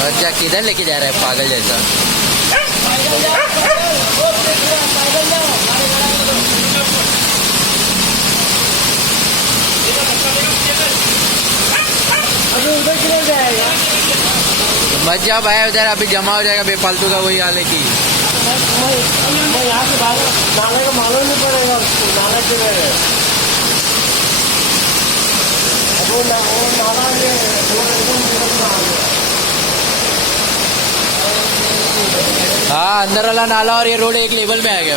बच्चा किधर लेके जा रहा है पागल जैसा। मत जाओ भाई उधर, अभी जमा हो जाएगा बेफालतू का। वही हाल है कि मैं यहाँ से नाले का मालूम नहीं पड़ेगा उसको, नाले के वो नाला ये हाँ अंदर वाला नाला और ये रोड एक लेवल में आ गया।